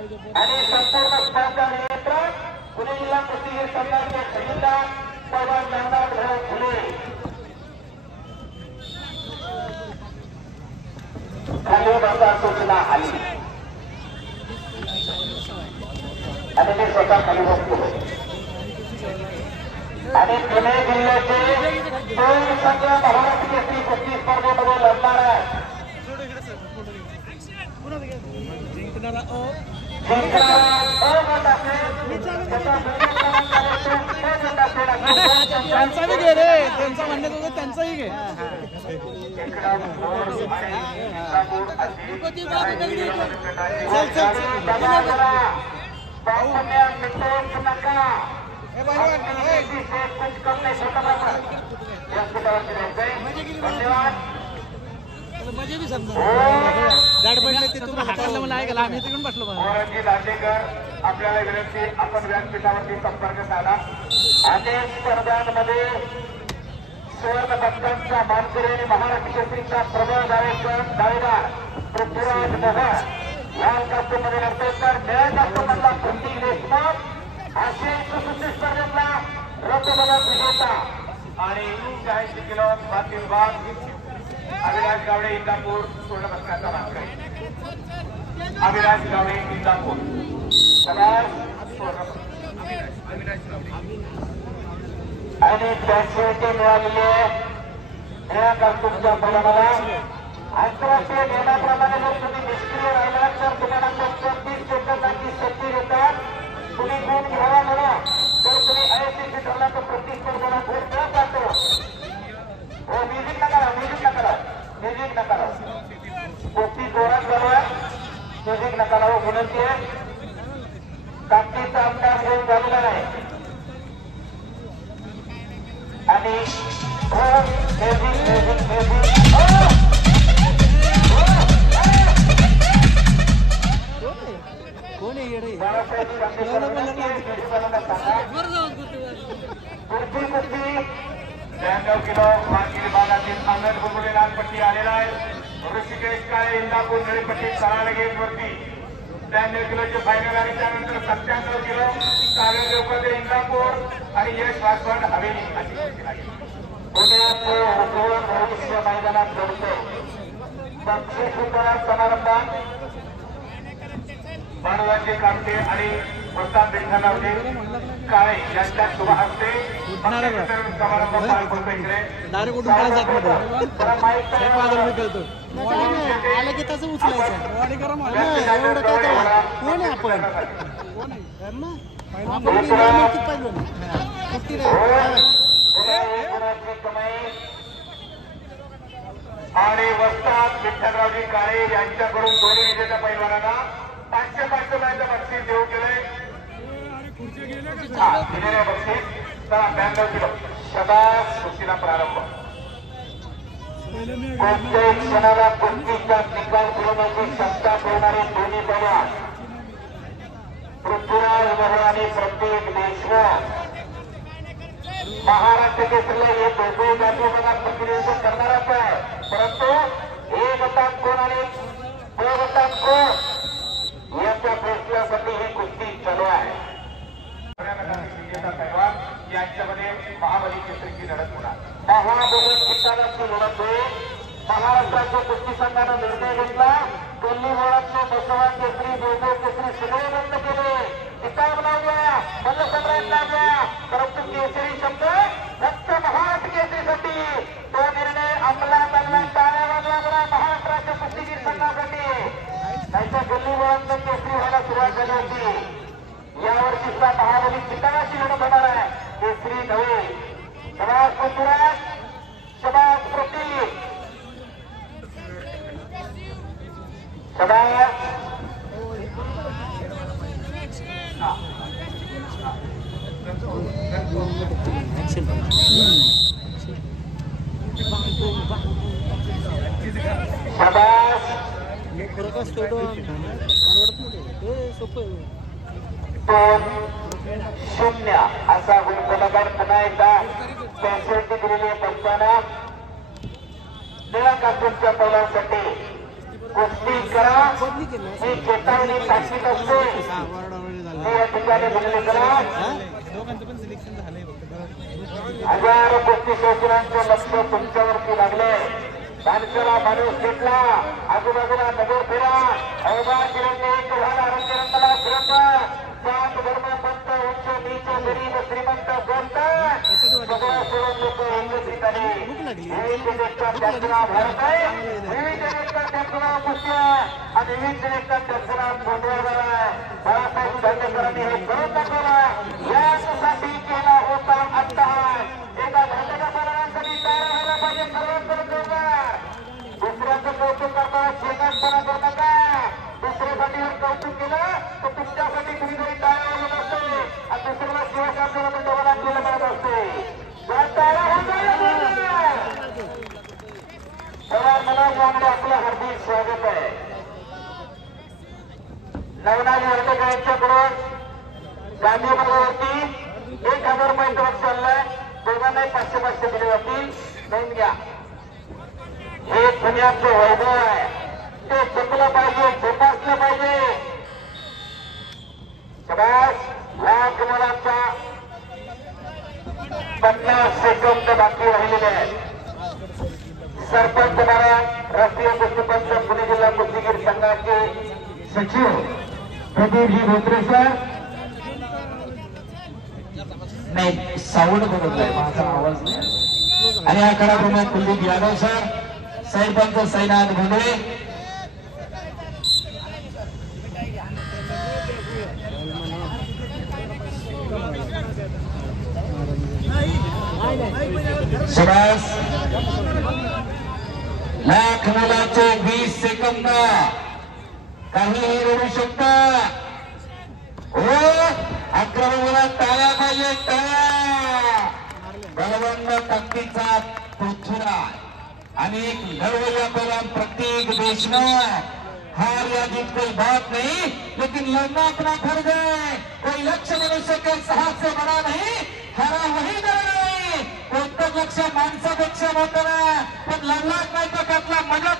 आणि संपूर्ण स्पर्धा नियंत्रण पुणे जिल्हा कुस्तीगीर संघाचे खजिनदार पैलवान नामदार भाऊ फुले खाली बसा सूचना आली आणि मी स्वतः खाली बसतो आणि पुणे जिल्ह्याचे 2 संघ महाराष्ट्र केसरी कुस्ती स्पर्धेमध्ये लढणार आहेत. त्यांचा बी घे रे, त्यांचा म्हणण्यात होतं त्यांचाही घे. मजे बी समजा गाड पडले ते तुम्हाला हाताला मला ऐकायला आम्ही तिकडून बसलो औरंगजेब दांडेकर आपल्याला विनंती आपण व्यासपीठावरती संपर्क साधा. अनेक स्पर्धांमध्ये सुवर्ण पदकांचा मानकरी आणि महाराष्ट्र केसरीचा प्रबळ दावेदार पृथ्वीराज मोहन लाल कास्टमध्ये लढतो तर निळ्या कास्टमधला प्रतीक देशमुख आशियाई कुस्ती स्पर्धेतला रौप्यपदक विजेता आणि 40 किलो माती विभाग अविनाश गावडे इंदापूर पूर्ण पदकाचा मानकरी अविनाश गावडे इंदापूर आणि त्याची मिळालेली निळ्या कास्टूमच्या प्रमाणाला आंतरराष्ट्रीय नियमाप्रमाणे जर तुम्ही निष्क्रिय राहिलात तर तुम्हाला 35 सेकंदाची संधी देतात. तुम्ही गुण घ्यावा म्हणून जर तुम्ही अयशस्वी ठरला तर प्रतिस्पर्धेला गुण न जातो. हो म्युझिक नका म्युझिक नका गोष्टी जोरात झाल्या म्युझिक नका लावू विनंती आहे. कापणीचा अभ्यास होऊन झालेला आहे आणि कोण आहे येडे किलो मागील भागातील अंगण गुरगुले लालपट्टी आलेला आहे. ऋषिकेश काळे इंदापूर नळीपट्टी सराळ गेट वरती 93 किलोचे फायनल आणि त्यानंतर 97 किलो सागर देवकते इंदापूर आणि यश वासवड हवेली पुण्याचे उज्ज्वल भविष्य मैदानात घडते. बक्षीस वितरण समारंभात मानवाचे कामते आणि प्रताप विठ्ठलरावजी काळे यांच्या शुभ हस्ते समारंभ पार पडतो. इकडे डायरेक्ट उठून काय जात मध्ये आलं की तसं उचलायचं वाडी गरम एवढं काय तेव्हा कोण आहे आपण कोण आणि वस्ताद विठ्ठलरावजी काळे यांच्याकडून दोन्ही विजेत्या पैलवानांना 500 रुपयाचं बक्षीस देऊ केलंय. दिलेलं बक्षीस 92 किलो शबास कुस्तीला प्रारंभ. कोणत्याही क्षणाला कुस्तीचा निकाल ठेवण्याची क्षमता ठेवणारे दोन्ही पैलवान पृथ्वीराज मोहन आणि प्रतीक देशमुख महाराष्ट्र केसरीला हे दोघे जातीय प्रतिनिधित्व करणारच आहे. परंतु हे गटात कोण आणि तो गटात कोण याच्या फैसल्यासाठी ही कुस्ती चालू आहे. पैलवान यांच्यामध्ये महाबली केसरीची लढत होणार. महाबली ठिकाणाची लढत होईल. महाराष्ट्राच्या कुस्ती संघानं निर्णय घेतला. दिल्ली बोर्डातले बसवा केसरी देवदेव केसरी सगळे बंद केले. किताब लावला मल्लसम्राट लावला परंतु केसरी शब्द फक्त महाराष्ट्र केसरीसाठी. तो निर्णय अंमलात आणला. टाळ्या वाजवा बरा महाराष्ट्राच्या कुस्तीगीर संघासाठी. त्याच्या दिल्ली बोर्डातलं केसरी व्हायला सुरुवात झाली होती. यावर्षीचा महाबली ठिकाणाची लढत होणार आहे. केसरी नव्हे. शबास पृथ्वीराज शबास प्रतीक शबास शून्य असा गुणगुणगार पुन्हा एकदा फॅसिलिटी दिलेली असताना निळ्या कास्टूमच्या पैलवानांसाठी कुस्ती करा बदली केलं ही चेतावणी ताकीद असते वरडावरडी झालं ती या ठिकाणी बदली करा. दोघांचं पण सिलेक्शन झालंय फक्त हजारो कुस्ती शौकीनांचं लक्ष तुमच्यावरती लागले. माणसाला माणूस घेतला आजूबाजूला नजर फिरा अवघा तिरंगे एक झाला रंगरंगाला फिरंगा जात धर्म पंत उच्च नीच गरीब श्रीमंत संत सगळं सोडून लोक एकत्रित आले. विविध देशात त्यांचं नाव भारत आहे. विविध देशात त्यांचं नाव कुस्ती आहे आणि विविध देशात त्यांचं नाव गोंधळ झाला. बाळासाहेब दांडेकरांनी हे करून दाखवलं. यासाठी केला होता अट्टहास. एका भाजपा सरांसाठी तयार व्हायला पाहिजे सर्वांकडे दुसऱ्याचं कौतुक करताना शेकाटपणा करू नका. दुसऱ्यासाठी कौतुक केलं तर तुमच्यासाठी कुणीतरी टाळ्या वाजवत असते आणि दुसऱ्याला शिवशास्त्रामध्ये डोळा केलं करत असते. मनामध्ये आपलं हार्दिक स्वागत आहे. नवनाथ वर्धक यांच्याकडून गांधी मार्गावरती 1000 रुपये ड्रॉप चाललाय. दोघांनाही 500-500 दिले जातील. नोंद घ्या. हे पुण्याचं वैभव आहे. ते जपलं पाहिजे जोपासलं पाहिजे. शबास. लाख मुलांचा 50 सेकंद बाकी राहिलेले आहेत. सरपंच महाराज राष्ट्रीय कुस्ती पंच पुणे जिल्हा कुस्तीगीर संघाचे सचिव प्रदीपजी धोत्रे सर. नाही साऊंड बरोबर आहे माझा आवाज नाही. आणि हा कडा प्रमुख कुलदीप यादव सर सरपंच सैनाथ भोंडवे. सुभाष लाख मुलाचे 20 सेकंद काहीही रडू शकता. हो आक्रमणाला टाळ्या पाहिजे टाळ्या. बलवंत ताकदीचा पृथ्वीराज आणि एक लढवैया पैलवान प्रत्येक देश में हार या जीत कोई बात नहीं लेकिन लड़ना अपना फर्ज है. कोई लक्ष्य मनुष्य के साहस से बड़ा नहीं हारा वही नहीं. कोणतं लक्ष्य माणसापेक्षा मोठं नाही पण लढलाच नाही तर त्यातला मजा